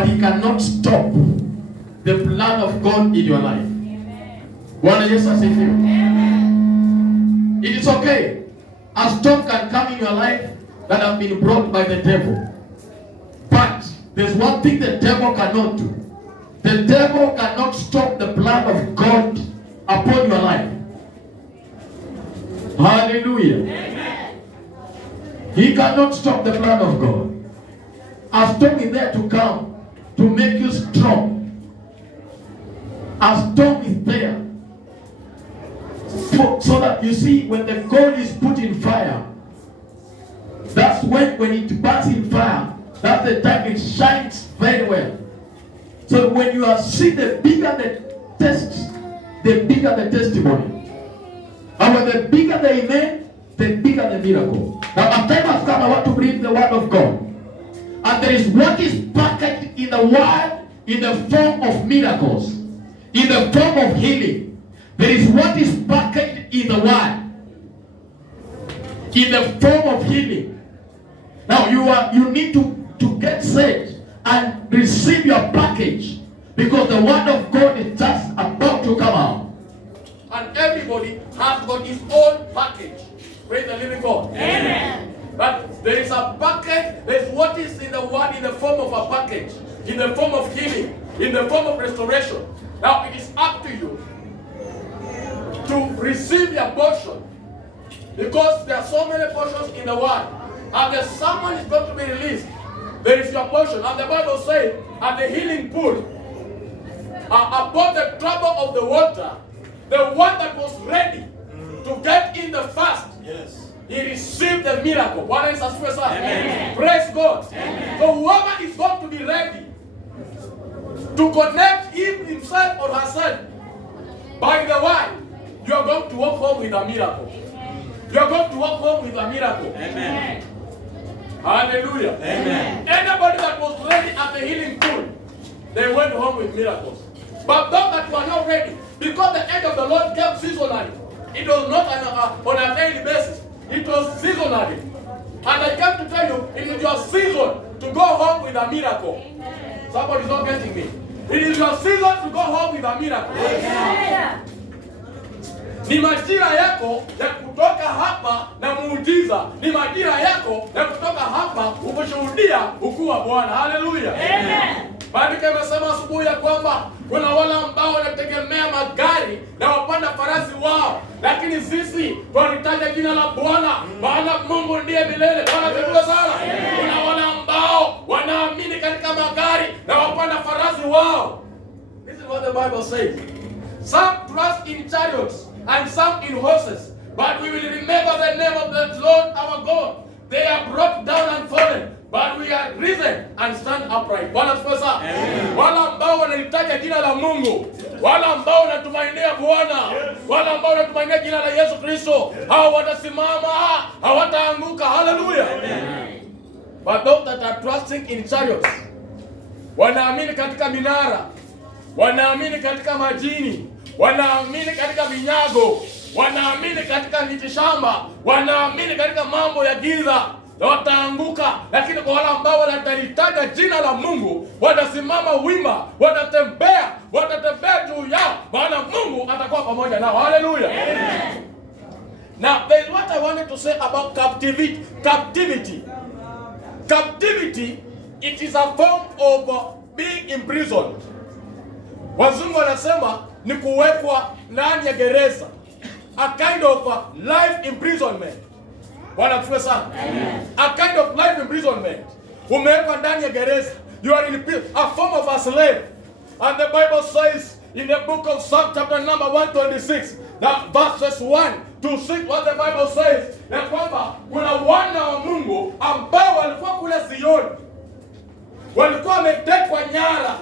but he cannot stop the plan of God in your life. Bwana Yesu asifiwe. It is okay. A storm can come in your life that have been brought by the devil. But there's one thing the devil cannot do. The devil cannot stop the plan of God upon your life. Hallelujah. Amen. He cannot stop the plan of God. A storm is there to come to make you strong. A storm is there so that you see, when the gold is put in fire, that's when it burns in fire, that's the time it shines very well. So when you are seeing, the bigger the test, the bigger the testimony. And when the bigger the amen, the bigger the miracle. Now, a time has come, I want to bring the word of God. And there is what is packaged in the word in the form of miracles, in the form of healing. There is what is packaged in the word in the form of healing. Now you need to get saved and receive your package, because the word of God is just about to come out. And everybody has got his own package. Praise the living God. Amen. But there is a package. There is what is in the word in the form of a package, in the form of healing, in the form of restoration. Now it is up to you to receive your portion, because there are so many portions in the word, and the sermon is going to be released. There is your portion, and the Bible says, at the healing pool, upon the trouble of the water, the one that was ready to get in the fast, yes, he received the miracle. What is that? Praise God. Amen. So whoever is going to be ready to connect himself or herself by the word, you are going to walk home with a miracle. You are going to walk home with a miracle. Amen. Hallelujah. Amen. Anybody that was ready at the healing pool, they went home with miracles. But those that were not ready, because the end of the Lord came seasonally. It was not on a daily basis. It was seasonally. And I came to tell you, it is your season to go home with a miracle. Amen. Somebody's not getting me. It is your season to go home with a miracle. Amen. Ni majira yako ya kutoka hapa na muujiza. Ni majira yako ya kutoka hapa ukushuhudia ukuu wa Bwana. Haleluya. Amen. Maandiko yamesema asubuhi ya kwamba kuna wale ambao wanategemea magari na wapanda farasi wao, lakini sisi tunalitaja jina la Bwana, maana Mungu ndiye milele. Bwana asifiwe sana. Kuna wale ambao wanaamini katika magari na wapanda farasi wao. This is what the Bible says. Some trust in chariots and some in horses, but we will remember the name of the Lord our God. They are brought down and fallen, but we are risen and stand upright. Bwana asifiwe sana. Wala ambao wanalitaja jina la Mungu, wala ambao wanatumainia Bwana, wala ambao wanatumainia jina la Yesu Kristo, hao watasimama, hawataanguka. Hallelujah. But those that are trusting in chariots, wanaamini katika minara, wanaamini katika majini, wanaamini katika vinyago, wanaamini katika mitishamba, wanaamini katika mambo ya giza, na wataanguka. Lakini kwa wale ambao wanatalitaja jina la Mungu, watasimama wima, watatembea juu yao, maana Mungu atakuwa pamoja nao. Hallelujah. Amen. Now there is what I wanted to say about captivity. Captivity, it is a form of being imprisoned. Wazungu wanasema ni kuwekwa ndani ya gereza. A kind of life imprisonment. Bwana asifiwe sana. A kind of life imprisonment. Umewekwa ndani ya gereza. You are in a form of a slave. And the Bible says in the book of Psalms chapter number 126, that verses 1 to 6, what the Bible says, ya kwamba kuna wana wa Mungu ambao walikuwa kule Zioni. Walikuwa wametekwa nyara.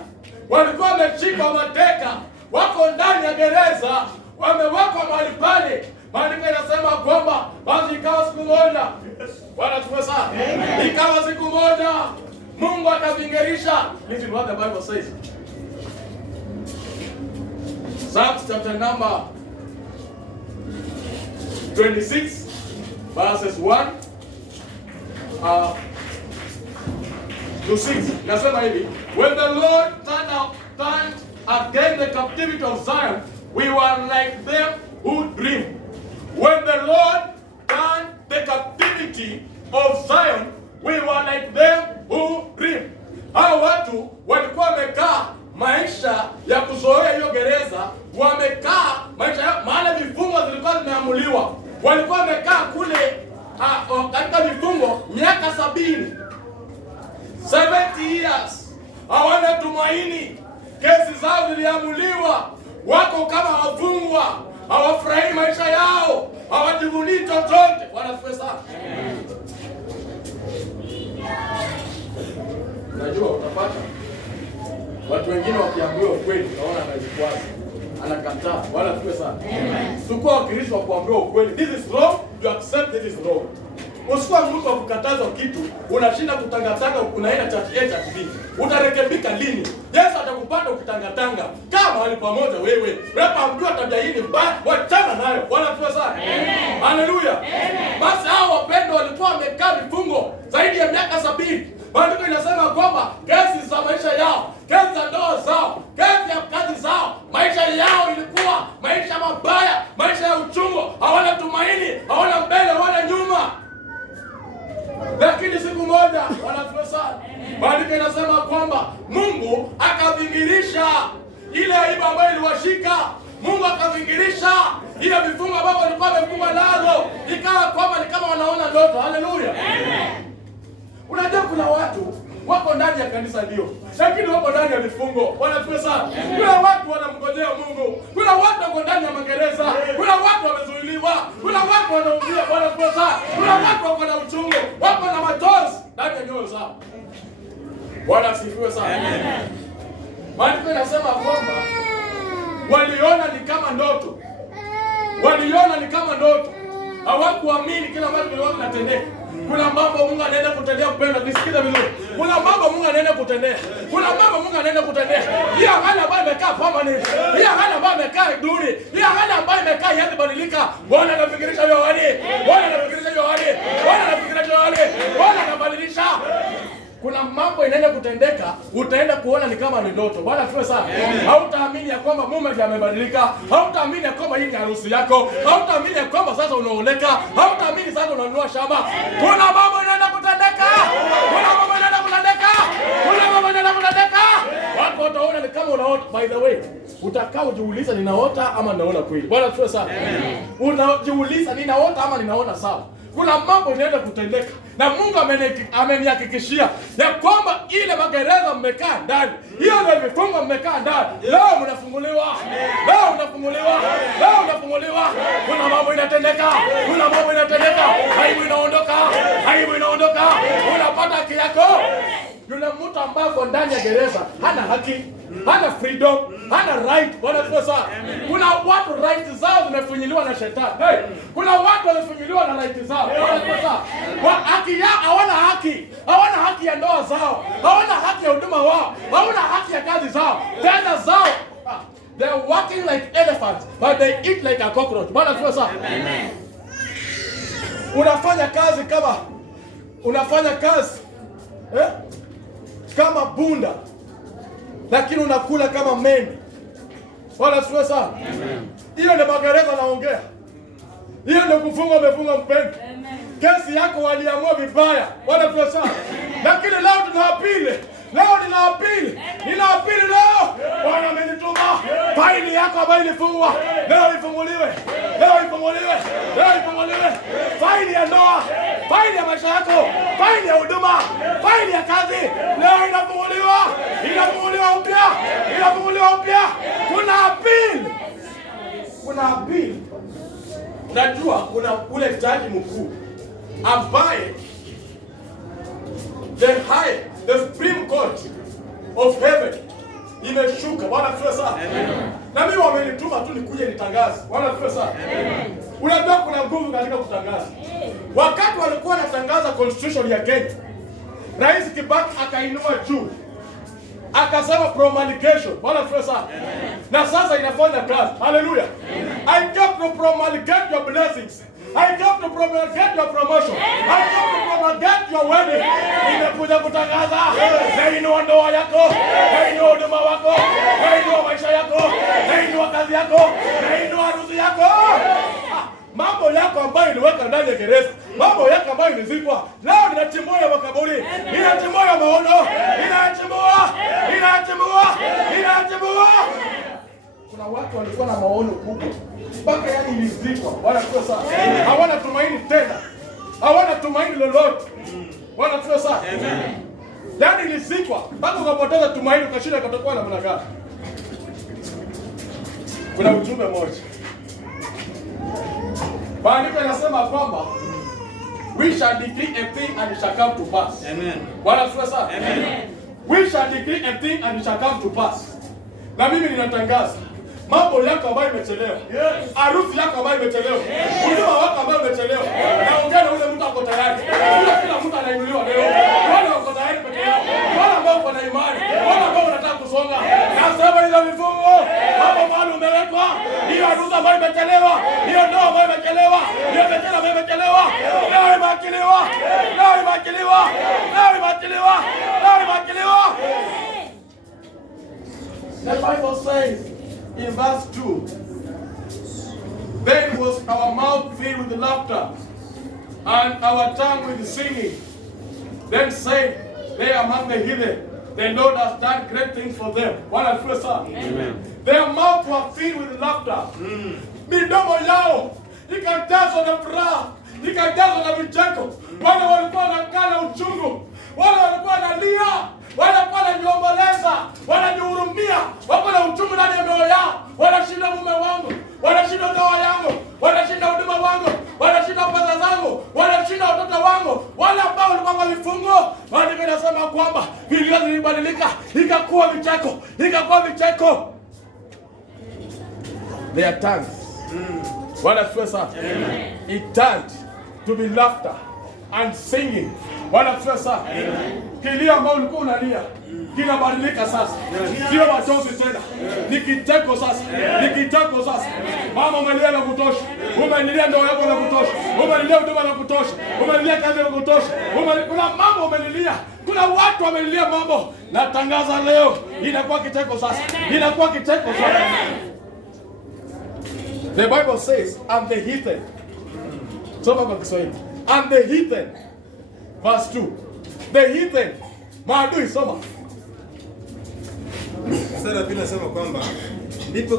Walikuwa wameshikwa mateka. Wako ndani ya gereza. Wamewekwa mahali pale. Maandiko yanasema kwamba basi ikawa siku moja. Bwana asifiwe sana. Ikawa siku moja Mungu akavingirisha. Listen what the Bible says. Psalms chapter number 26 verses 1 to 6. Nasema hivi, when the Lord turned again the captivity of Zion, we were like them who dream. When the Lord turned the captivity of Zion, we were like them who dream. Hao watu walikuwa wamekaa maisha ya kuzoea hiyo gereza, wamekaa maisha maana vifungo zilikuwa zimeamuliwa. Walikuwa wamekaa kule katika vifungo miaka 70. 70 years. Hawana tumaini. Kesi zao ziliamuliwa. Wako kama wafungwa. Hawafurahi maisha yao. Hawajivunii chochote. Wanasifiwe sana. Unajua utapata watu wengine wakiambiwa ukweli naona anajikwaza, anakataa. Wala tuwe sana. Sikuwa wakilishi wa kuambiwa ukweli. This is wrong, you accept this is wrong. Usikuwa mtu wa kukataza kitu, unashinda kutangatanga, unaenda chati A chati B. Utarekebika lini? Yesu atakupata ukitangatanga. Kama wali pamoja wewe, rapa amjua tabia hii mbaya, wachana nayo. Wala tuwe sana. Amen. Haleluya. Amen. Basi hao wapendwa walikuwa wamekaa vifungo zaidi ya miaka 70. Maandiko inasema kwamba kesi za maisha yao, kesi za ndoa zao, kesi ya kazi zao, maisha yao ilikuwa maisha mabaya, maisha ya uchungu, hawana tumaini, hawana mbele, hawana nyuma. Lakini siku moja wanafika sana. Maandiko inasema kwamba Mungu akavingirisha ile aibu ambayo iliwashika. Mungu akavingirisha ile vifungo ambavyo walikuwa wamefungwa nazo. Ikawa kwamba ni kama wanaona ndoto. Haleluya. Amen. Unajua kuna watu wako ndani ya kanisa ndio, lakini wako ndani ya vifungo. Wanafika sana. Kuna watu wanamngojea Mungu. Kuna watu wako ndani ya magereza. Kuna watu wamezuiliwa. Kuna watu wanaumia. Wanafika sana. Kuna watu wako na uchungu, wako na machozi ndani ya nyoyo zao. Wanasifiwe sana. Maandiko yanasema kwamba waliona ni kama ndoto. Waliona ni kama ndoto. Hawakuamini kila ambacho kilikuwa kinatendeka. Kuna mambo Mungu anaenda kutendea upendo. Nisikize vizuri. Kuna mambo Mungu anaenda kutendea. Kuna mambo Mungu anaenda kutendea. Hiyo hali ambayo imekaa permanent. Hiyo hali ambayo imekaa duni. Hiyo hali ambayo imekaa hadi badilika. Bwana anafikirisha hiyo hali. Bwana anafikirisha hiyo hali. Bwana anafikirisha hiyo hali. Bwana anabadilisha. Kuna mambo inaenda kutendeka, utaenda kuona ni kama ni ndoto. Bwana asifiwe sana. Hautaamini ya kwamba mume amebadilika. Hautaamini ya kwamba hii ni harusi yako. Hautaamini ya kwamba sasa unaoleka. Hautaamini sasa unanunua shamba. Kuna mambo inaenda kutendeka. Kuna mambo inaenda kutendeka. Kuna mambo inaenda kutendeka. Watu wataona ni kama unaota. By the way, utakao jiuliza ninaota ama ninaona kweli. Bwana asifiwe sana. Unajiuliza ninaota ama ninaona sawa. Kuna mambo inaenda kutendeka. Na Mungu amenihakikishia ya kwamba ile magereza mmekaa ndani, hiyo ndio vifungo mmekaa ndani, leo mnafunguliwa. Leo unafunguliwa. Leo unafunguliwa. Kuna mambo inatendeka. Kuna mambo inatendeka. Aibu inaondoka. Aibu inaondoka. Unapata haki yako. Yule mtu ambaye kwa ndani ya gereza hana haki, hana freedom, hana right. Bwana asifiwe sana. Kuna watu right zao zimefunyiliwa na shetani. Hey, kuna watu wamefunyiliwa na right zao. Bwana asifiwe sana. Kwa haki yao hawana haki. Hawana haki ya ndoa zao. Hawana haki ya huduma wao. Hawana haki ya kazi zao. Tenda zao. They are walking like elephants, but they eat like a cockroach. Bwana asifiwe sana. Amen. Unafanya kazi kama bunda, lakini unakula kama meni. Bwana asifiwe sana. Hiyo ndio magereza naongea. Hiyo ndio kufunga umefunga mpendo. Kesi yako waliamua vibaya. Bwana asifiwe sana. Lakini leo tunaapili. Leo ninaapili. Ninaapili leo. Bwana amenituma. Faili yako ambayo ilifungwa leo ifunguliwe. Leo ifunguliwe. Leo ifunguliwe. Faili ya ndoa, faili ya maisha yako, faili ya huduma, faili ya kazi leo inafunguliwa. Inafunguliwa upya. Inafunguliwa upya. Kuna apili. Kuna apili. Unajua kuna ule jaji mkuu ambaye the Supreme Court of Heaven imeshuka. Bwana asifiwe sana. Na mimi wamenituma tu nikuje nitangaze. Bwana asifiwe sana. Unajua kuna nguvu katika kutangaza. Wakati walikuwa wanatangaza constitution ya Kenya, Rais Kibaki akainua juu, akasema promulgation. Bwana asifiwe sana. Na sasa inafanya kazi. Hallelujah. I came to promulgate your blessings. I come to promulgate your promotion. I come to promulgate your wedding. Nimekuja kutangaza. Nainua ndoa yako. Nainua huduma wako. Nainua maisha yako. Nainua kazi yako. Nainua harusi yako. Mambo yako ambayo iliweka ndani ya gereza, mambo yako ambayo ilizikwa, leo ninachimbua ya makaburi, ninachimbua ya maono, ninachimbua. Kuna watu walikuwa na maono kubwa, mpaka yani ilizikwa, wanakuwa sawa. Hawana tumaini tena, hawana tumaini lolote, wanakuwa sawa. Yani ilizikwa, mpaka ukapoteza tumaini, ukashinda katakuwa na namna gani? Kuna ujumbe mmoja. Maandiko yanasema kwamba we shall decree a thing and it shall come to pass. Amen. Bwana asifiwe sana. Amen. We shall decree a thing and it shall come to pass. Na mimi ninatangaza mambo yako ambayo imechelewa. Harusi yako ambayo imechelewa. Huduma wako ambayo imechelewa. Naongea na ule mtu ako tayari. Kila mtu anainuliwa leo. Wale wako tayari peke yao. Wale ambao wako na imani. Wale ambao wanataka kusonga. Nasema hizo vifungo. Hapo mahali umewekwa. Hiyo harusi ambayo imechelewa. Hiyo ndoa ambayo imechelewa. Hiyo biashara ambayo imechelewa. Leo imeachiliwa. Leo imeachiliwa. Leo imeachiliwa. Leo imeachiliwa. The Bible says in verse 2, then was our mouth filled with laughter, and our tongue with singing. Then said they among the heathen, the Lord has done great things for them. Amen. Their mouth were filled with laughter. Midomo yao ikajazwa na furaha, ikajazwa na vicheko. Wale walikuwa wanakaa na uchungu, wale walikuwa wanalia, wale walikuwa wananiomboleza, wananihurumia, wako na uchungu ndani ya mioyo yao. Wanashinda mume wangu, wanashinda ndoa yangu, wanashinda huduma wangu, wanashinda pesa zangu, wanashinda watoto wangu. Wale ambao walikuwa kwa vifungo, maandiko yanasema kwamba vilio vilibadilika, ikakuwa vicheko, ikakuwa vicheko. Their tongues, Bwana asifiwe sana. It turned to be laughter and singing. Bwana asifiwe sana. Kilio ambao ulikuwa unalia kinabadilika sasa. Sio machozi tena. Ni kicheko sasa. Ni kicheko sasa. Mama umelia na kutosha. Umelilia ndoa yako na kutosha. Umelilia huduma na kutosha. Umelilia kazi na kutosha. Kuna mambo umelilia. Kuna watu wamelilia mambo. Natangaza leo inakuwa kicheko sasa. Inakuwa kicheko sasa. The Bible says, and the heathen. Soma kwa Kiswahili. And the heathen. Verse 2. The heathen. Maadui, soma. Sasa Biblia inasema kwamba ndipo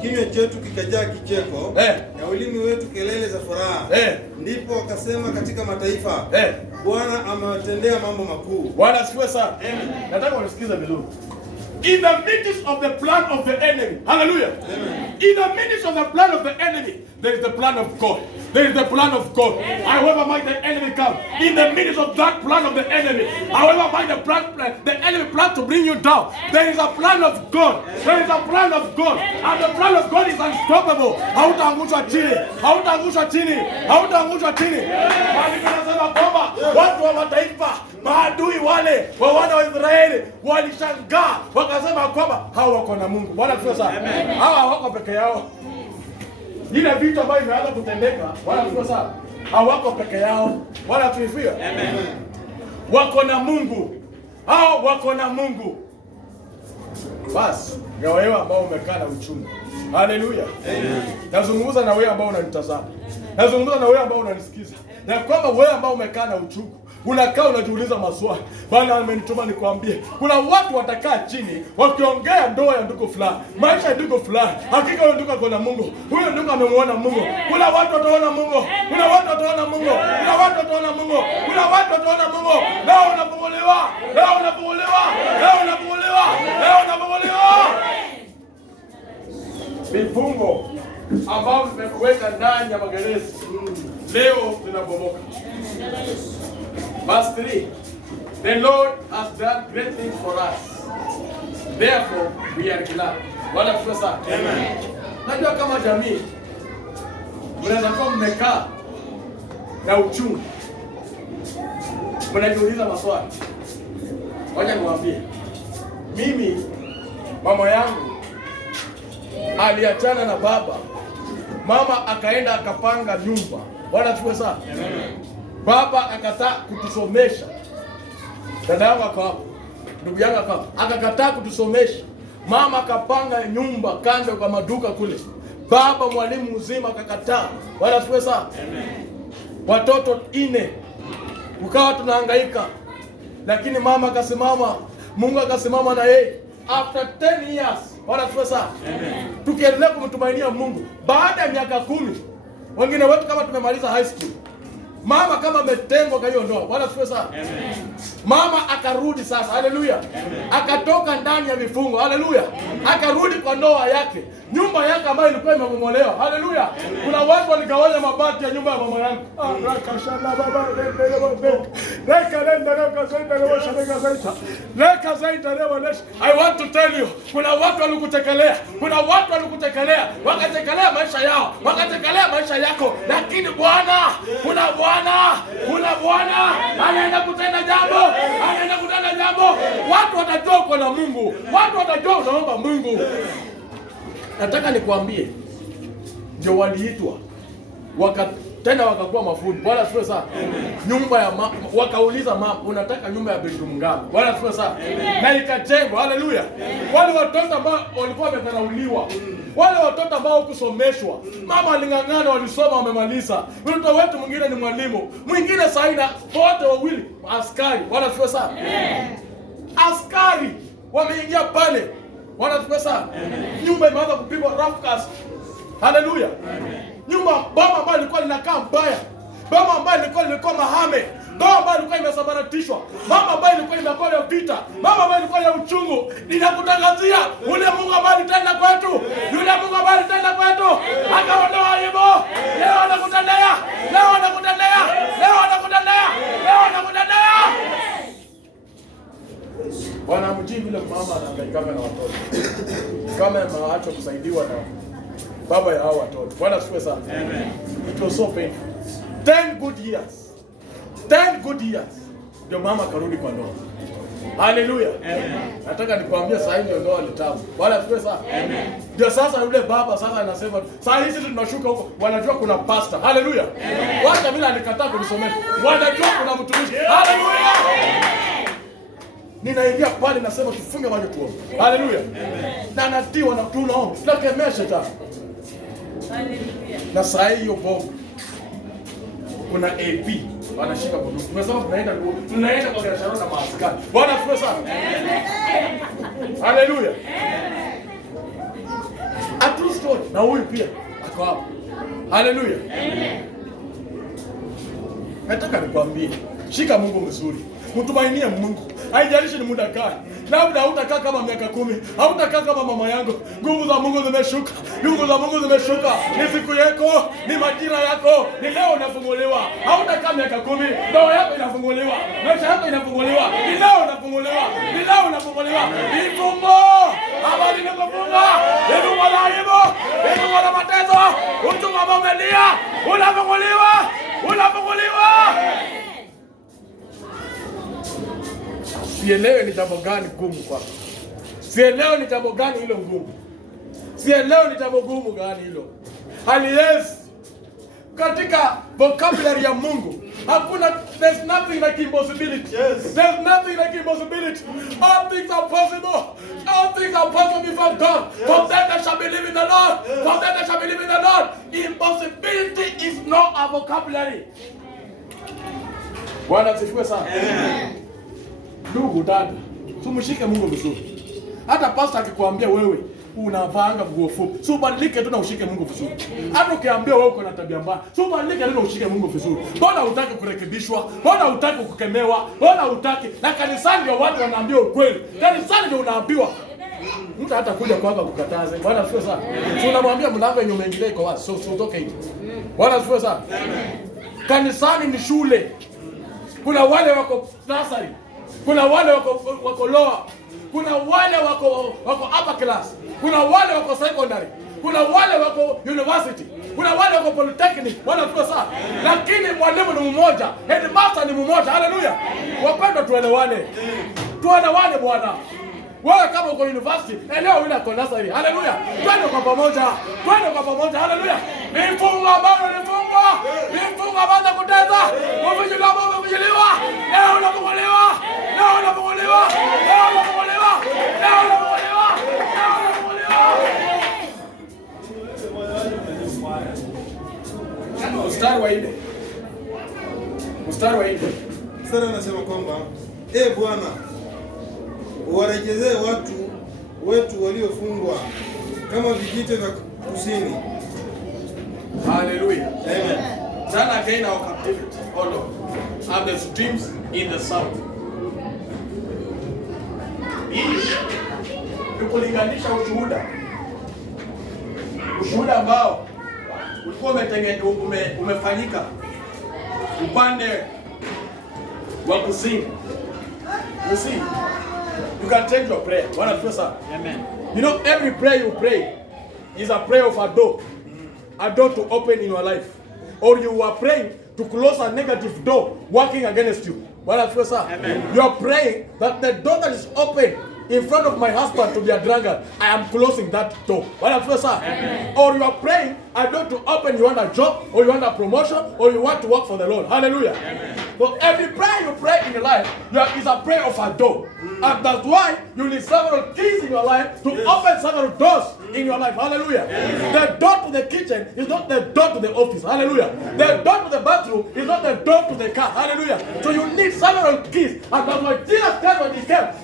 kinywa chetu kikajaa kicheko na ulimi wetu kelele za furaha. Ndipo wakasema katika mataifa, Bwana amewatendea mambo makuu. Bwana asifiwe sana. Nataka unisikize vizuri. In the midst of the plan of the enemy. Hallelujah. Amen. In the midst of the plan of the enemy, there is the plan of God. There is the plan of God. However might the enemy come, in the midst of that plan of the enemy, however might the enemy plan to bring you down, there is a plan of God. There is a plan of God. And the plan of God is unstoppable. Hautaangushwa chini. Hautaangushwa chini. Hautaangushwa chini. Bali tunasema kwamba watu wa mataifa, maadui wale wa wana wa Israeli walishangaa, wakasema kwamba hawa wako na Mungu. Bwana asifiwe sana. Hawa hawako peke yao. Ile vitu ambavyo vimeanza kutendeka, Bwana asifiwe sana. Hawako peke yao. Bwana asifiwe. Amen. Wako na Mungu. Hao wako na Mungu. Basi, ni wewe ambao umekaa na uchungu. Haleluya. Amen. Nazungumza na wewe ambao unanitazama. Nazungumza na wewe ambao unanisikiza. Na kwamba wewe ambao umekaa na uchungu, unakaa unajiuliza maswali. Bwana amenituma nikwambie, kuna watu watakaa chini wakiongea ndoa ya ndugu fulani, maisha ya ndugu fulani. Hakika huyo ndugu akona Mungu. Huyo ndugu amemuona Mungu. Kuna watu wataona Mungu. Kuna watu wataona Mungu. Kuna watu wataona Mungu. Kuna watu wataona Mungu. Leo unafunguliwa. Leo unafunguliwa. Leo unafunguliwa. Leo unafunguliwa. Vifungo ambao vimekuweka ndani ya magereza leo zinabomoka. Verse 3. The Lord has done great things for us. Therefore we are glad. Bwana asifiwe sana. Amen. Najua kama jamii mnaweza kuwa mmekaa na uchungu, mnajiuliza maswali. Wacha niwaambie. Mimi mama yangu aliachana na baba Mama akaenda akapanga nyumba. Bwana asifiwe sana. Baba akataa kutusomesha. Dada yangu akawa, ndugu yangu akawa, akakataa kutusomesha. Mama akapanga nyumba kando kwa maduka kule. Baba mwalimu mzima akakataa. Bwana asifiwe sana. Watoto 4. Ukawa tunahangaika. Lakini mama akasimama. Mungu akasimama na yeye. After 10 years. Bwana asifiwe sana. Tukiendelea kumtumainia Mungu. Baada ya miaka 10. Wengine wetu kama tumemaliza high school. Mama kama ametengwa kwa hiyo ndoa. Bwana asifiwe sana. Mama akarudi sasa. Haleluya. Akatoka ndani ya vifungo. Haleluya. Akarudi kwa ndoa yake. Nyumba yake ambayo ilikuwa imebomolewa. Haleluya. Kuna watu waligawanya mabati ya nyumba ya mama yangu. I want to tell you, kuna watu walikutekelea. Kuna watu walikutekelea. Wakatekelea maisha yao. Wakatekelea maisha yako. Lakini Bwana, kuna Bwana anaenda kutenda jambo. Anaenda kutenda jambo. Watu watajua uko na Mungu. Watu watajua unaomba Mungu. Nataka nikwambie, ndio waliitwa tena wakakuwa mafundi. Bwana asifiwe sana. Nyumba ya mama, wakauliza mama, unataka nyumba ya bedroom ngapi? Bwana asifiwe sana. Na ikajengwa. Haleluya. Wale watoto ambao walikuwa wamedharauliwa, wale watoto ambao kusomeshwa, mama aling'ang'ana, walisoma, wamemaliza. Mtoto wetu mwingine ni mwalimu, mwingine saina, wote wawili askari. Bwana asifiwe sana. Askari wameingia pale. Bwana asifiwe sana. Nyumba imeanza kupigwa rough cast. Haleluya. Nyumba baba ambayo ilikuwa linakaa mbaya. Baba ambayo ilikuwa mahame. Baba ambayo ilikuwa imesabaratishwa. Baba ambayo ilikuwa inakuwa ya vita. Baba ambayo ilikuwa ya uchungu. Ninakutangazia ule Mungu ambaye alitenda kwetu. Yule Mungu ambaye alitenda kwetu. Akaondoa aibu. Leo anakutendea. Leo anakutendea. Leo anakutendea. Leo anakutendea. Bwana mjini yule mama anahangaika na watoto. Kama amaacha kusaidiwa na baba ya hao watoto. Bwana asifiwe sana. Amen. It was so painful. 10 good years. 10 good years. Ndio mama karudi kwa ndoa. Haleluya. Amen. Nataka nikwambie sasa hivi ndio ndoa ni tamu. Bwana asifiwe sana. Amen. Ndio sasa yule baba sasa anasema sasa hizi tunashuka huko wanajua kuna pastor. Haleluya. Wacha mimi nikataa kunisomea. Wanajua kuna mtumishi. Haleluya. Ninaingia pale nasema tufunge macho tuombe. Haleluya. Na natiwa na tunaomba. Tunakemea shetani. Na saa hiyo bomu kuna AP wanashika bunduki. Tunasema tunaenda kwa biashara na maaskari. Bwana asifiwe sana. Haleluya. A true story. Na huyu pia ako hapo. Haleluya. Nataka nikwambie, shika Mungu mzuri. Mtumainie Mungu. Haijalishi ni muda gani. Labda hutakaa kama miaka 10, hautakaa kama mama yangu. Nguvu za Mungu zimeshuka. Nguvu za Mungu zimeshuka. Ni siku yako, ni majira yako. Ni leo unafunguliwa. Hautakaa miaka 10, ndoa yako inafunguliwa. Maisha yako inafunguliwa. Ni leo unafunguliwa. Ni leo unafunguliwa. Ifumbo. Habari ni kufunga. Ifumbo la aibu. Ifumbo la mateso. Uchungu ambao umelia. Unafunguliwa. Unafunguliwa. Sielewe ni jambo gani gumu kwako. Sielewe ni jambo gani hilo ngumu. Sielewe ni jambo gumu gani hilo. Haliwezi. Katika vocabulary ya Mungu hakuna, there's nothing like impossibility. Yes. There's nothing like impossibility. All things are possible. All things are possible before God. Yes. For them that shall believe in the Lord. Yes. For them that shall believe in the Lord. Impossibility is not a vocabulary. Bwana asifiwe sana. Amen. Ndugu dada, tumshike Mungu vizuri. Hata pastor akikwambia wewe unavanga nguo fupi, si ubadilike tu na ushike Mungu vizuri. Hata ukiambia wewe uko na tabia mbaya, si ubadilike tu na ushike Mungu vizuri. Mbona hutaki kurekebishwa? Mbona hutaki kukemewa? Mbona hutaki? Na kanisani ndio watu wanaambiwa ukweli. Kanisani ndio unaambiwa. Mtu hata kuja kwako kukataze. Bwana asifiwe sana. Tunamwambia mlango yenye umeingilia iko wazi, so utoke hivi. Bwana asifiwe sana. Kanisani ni shule. Kuna wale wako nursery. Kuna wale wako lower. Kuna wale wako upper class. Kuna wale wako secondary. Kuna wale wako university. Kuna wale wako polytechnic. Bwana asifiwe sana. Lakini mwalimu ni mmoja, headmaster ni mmoja. Haleluya. Wapendwa, tuelewane. Tuelewane Bwana. Wewe kama uko university, leo una konasari. Haleluya. Twende kwa pamoja. Twende kwa pamoja. Haleluya. Vifungo bado vifungo. Vifungo bado kuteza. Umevunjiliwa, umevunjiliwa. Leo unafunguliwa. Leo unafunguliwa. Leo unafunguliwa. Leo unafunguliwa. Leo unafunguliwa. Mstari wa 4. Mstari wa 4. Mstari anasema kwamba Bwana, uwarejezee watu wetu waliofungwa kama vijito vya kusini. Hallelujah. Amen. Turn again our captivity, oh Lord, and the streams in the south. Hii ni kulinganisha ushuhuda ambao ulikuwa umefanyika upande wa kusini. You see, you can change your prayer. Bwana asifiwe sana. Amen. You know, every prayer you pray is a prayer of a door to open in your life. Or you are praying to close a negative door working against you. Bwana asifiwe sana. Amen. You are praying that the door that is open in front of my husband to be a drunkard, I am closing that door. Bwana asifiwe sana. Amen. Or you are praying a door to open, you want a job, or you want a promotion, or you want to work for the Lord. Hallelujah. Amen. So every prayer you pray in your life is a prayer of a door. And that's why you need several keys in your life to open several doors in your life. Hallelujah. The door to the kitchen is not the door to the office. Hallelujah. The door to the bathroom is not the door to the car. Hallelujah. So you need several keys. And that's why Jesus said when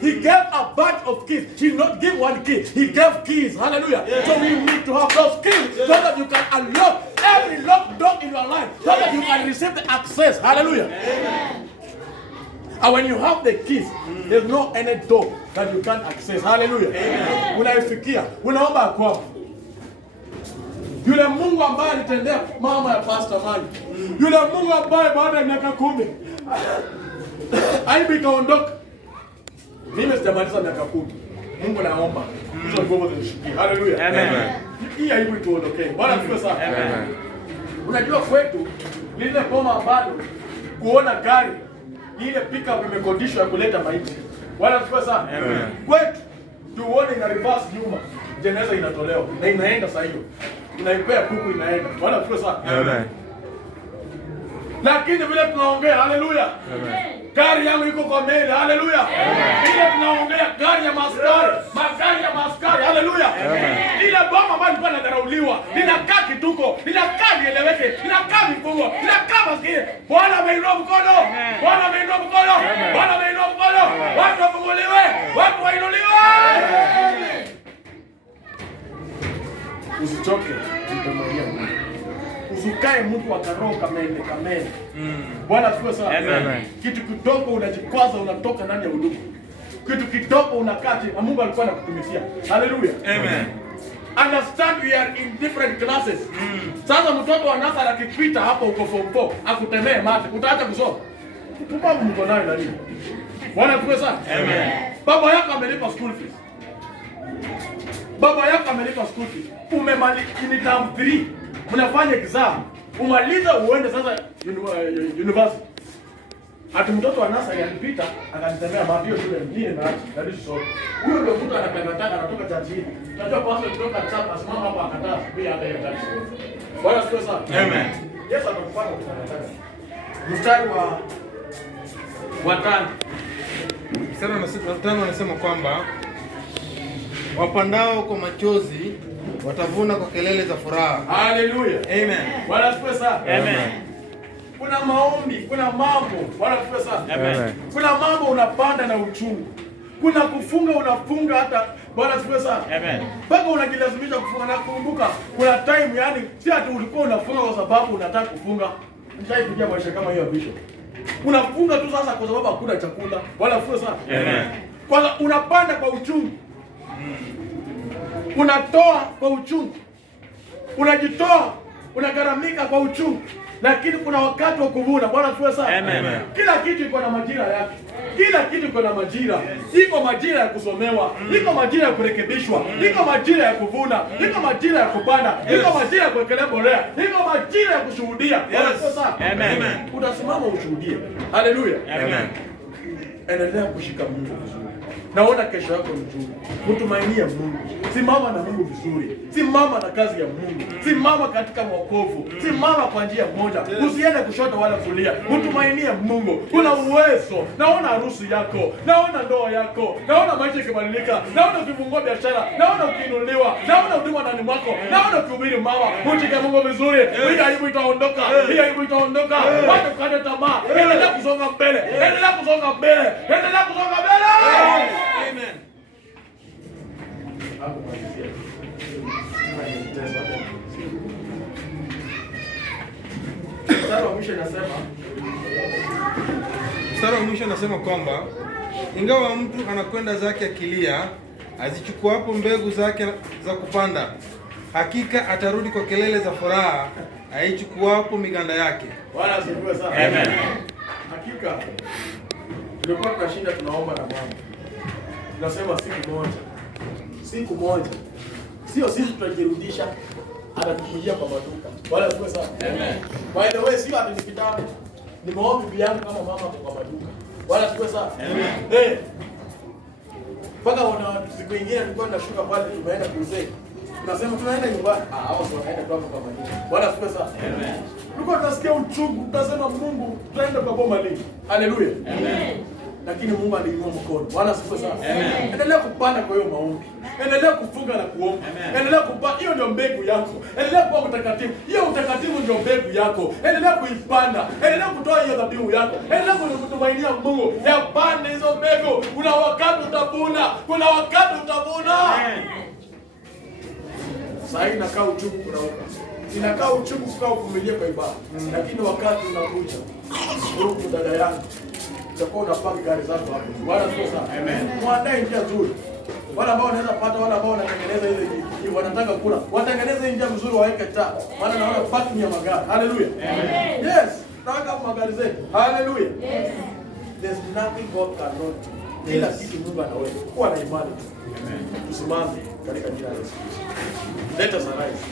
he gave a bunch of keys. He did not give one key. He gave keys. Hallelujah. So we need to have those keys so that you can unlock every locked door in your life, so that you can receive the access. Hallelujah. Amen. And when you have the keys, there's no any door that you can't access. Hallelujah. Amen. Unaifikia, unaomba kwako. Yule Mungu ambaye alitendea mama ya Pastor Mali. Yule Mungu ambaye baada ya miaka 10 aibu ikaondoka. Mimi sijamaliza miaka 10. Mungu naomba. Hizo nguvu zinishikie. Hallelujah. Amen. Hii aibu ituondokee. Bwana asifiwe sana. Amen. Unajua kwetu lile boma bado kuona gari ile pickup imekodishwa ya kuleta maiti. Bwana asifiwe sana. Amen. Kwetu tuone ina reverse nyuma. Jeneza inatolewa na inaenda saa hiyo. Inaipea kuku inaenda. Bwana asifiwe sana. Amen. Lakini vile tunaongea, haleluya. Amen. Gari yangu iko kwa mbele, haleluya. Vile tunaongea gari ya maskari, magari ya maskari, haleluya. Ile boma ambayo ilikuwa inadharauliwa, linakaa kituko, linakaa nieleweke, linakaa vifungo, linakaa maskini. Bwana ameinua mkono. Bwana ameinua mkono. Bwana ameinua mkono. Watu wafunguliwe, watu wainuliwe. Usichoke, utamwambia Mungu. Usikae mtu wa karoho kamele. Bwana asifiwe sana. Amen. Kitu kidogo unajikwaza unatoka ndani ya huduma. Kitu kidogo unakaa chini na Mungu alikuwa anakutumikia. Hallelujah. Amen. Understand we are in different classes. Sasa mtoto wa Nazareth akipita hapo uko form 4 akutemee mate, utaacha kusoma. Tupabu mko nayo nani? Bwana asifiwe sana. Amen. Baba yako amelipa school fees. Baba yako amelipa school fees. Umemaliza ni term 3. Mnafanya exam. Umaliza uende sasa university. Hata mtoto wa Nazareth alipita akanitemea mapio shule nyingine na hadi so. Huyo ndio mtu anapenda anatoka chachini. Unajua pastor kutoka chapa asimama hapa akataa pia hata hiyo chachini. Bwana asifiwe sana. Amen. Yesu atakufanya utanataka. Mstari wa 5. Mstari wa 5 anasema kwamba wapandao kwa machozi watavuna kwa kelele za furaha. Hallelujah. Amen. Bwana asifiwe sana. Amen. Kuna maombi, kuna mambo. Bwana asifiwe sana. Amen. Kuna mambo unapanda na uchungu. Kuna kufunga unafunga hata Bwana asifiwe sana. Amen. Mpaka unajilazimisha kufunga na kukumbuka. Kuna time yani si ati ulikuwa unafunga kwa sababu unataka kufunga. Nishaikuja maisha kama hiyo bishop. Unafunga tu sasa kwa sababu hakuna chakula. Bwana asifiwe sana. Amen. Kwanza unapanda kwa uchungu. Unatoa kwa uchungu. Unajitoa, unagaramika kwa uchungu. Lakini kuna wakati wa kuvuna. Bwana asifiwe sana. Amen. Kila kitu iko na majira yake. Kila kitu iko na majira. Iko majira ya kusomewa, iko majira ya kurekebishwa, iko majira ya kuvuna, iko majira ya kupanda, iko majira ya kuwekelea mbolea, iko majira ya kushuhudia. Bwana asifiwe sana. Amen. Utasimama ushuhudie. Haleluya. Amen. Endelea kushika Mungu vizuri. naona kesho yako nzuri. Mtumainie Mungu. Simama na Mungu vizuri. Simama na kazi ya Mungu. Simama katika wokovu. Simama kwa njia moja. Usiende kushoto wala kulia. Mtumainie Mungu. Kuna uwezo. Naona harusi yako. Naona ndoa yako. Naona maisha yakibadilika. Naona ukifungua biashara. Naona ukiinuliwa. Naona huduma ndani mwako. Naona ukihubiri mama. Mshike Mungu vizuri. Hii aibu itaondoka. Hii aibu itaondoka. Wacha kukata tamaa. Endelea kusonga mbele. Endelea kusonga mbele. Endelea kusonga mbele. Amen. Mstari wa mwisho anasema kwamba ingawa mtu anakwenda zake akilia, azichukuapo mbegu zake za kupanda, hakika atarudi kwa kelele za furaha, aichukuapo miganda yake. Bwana asifiwe sana. Amen. Hakika tulikuwa tunashinda tunaomba na mama. Tunasema siku moja. Sio sisi tutajirudisha, atakujia kwa maduka. Bwana asifiwe sana. Amen. By the way, sio atanipita. Nimeomba bibi yangu kama mama kwa maduka. Bwana asifiwe sana. Amen. Paka wana siku nyingine tulikuwa tunashuka pale tumeenda crusade. Tunasema tunaenda nyumbani. Hao ndio wanaenda kwa maduka. Bwana asifiwe sana. Amen. Tulikuwa tunasikia uchungu, tunasema Mungu tunaenda kwa boma lini. Haleluya. Amen. Lakini Mungu aliinua mkono. Bwana asifiwe sana. Amen. Endelea kupanda kwa hiyo maombi. Endelea kufunga na kuomba. Endelea kupanda, hiyo ndio mbegu yako. Endelea kuwa mtakatifu. Hiyo utakatifu ndio mbegu yako. Endelea kuipanda. Endelea kutoa hiyo dhabihu yako. Endelea kutumainia Mungu. Yapande hizo mbegu. Kuna wakati utavuna. Kuna wakati utavuna. Sasa inakaa uchungu kunauka. Inakaa uchungu kukaa uvumilie kwa ibada. Lakini wakati unakuja. Mungu dada yangu. Utakuwa unapanga gari zako hapo. Bwana asifiwe sana. Amen. Muandae njia nzuri. Wale ambao wanaweza pata, wale ambao wanatengeneza ile wanataka kula. Watengeneze njia nzuri waweke taa. Maana naona parking ya magari. Hallelujah. Amen. Yes. Nataka magari zetu. Hallelujah. Yes. There's nothing God cannot do. Kila kitu Mungu anaweza. Kuwa na imani. Amen. Tusimame katika jina la Yesu. Let us arise.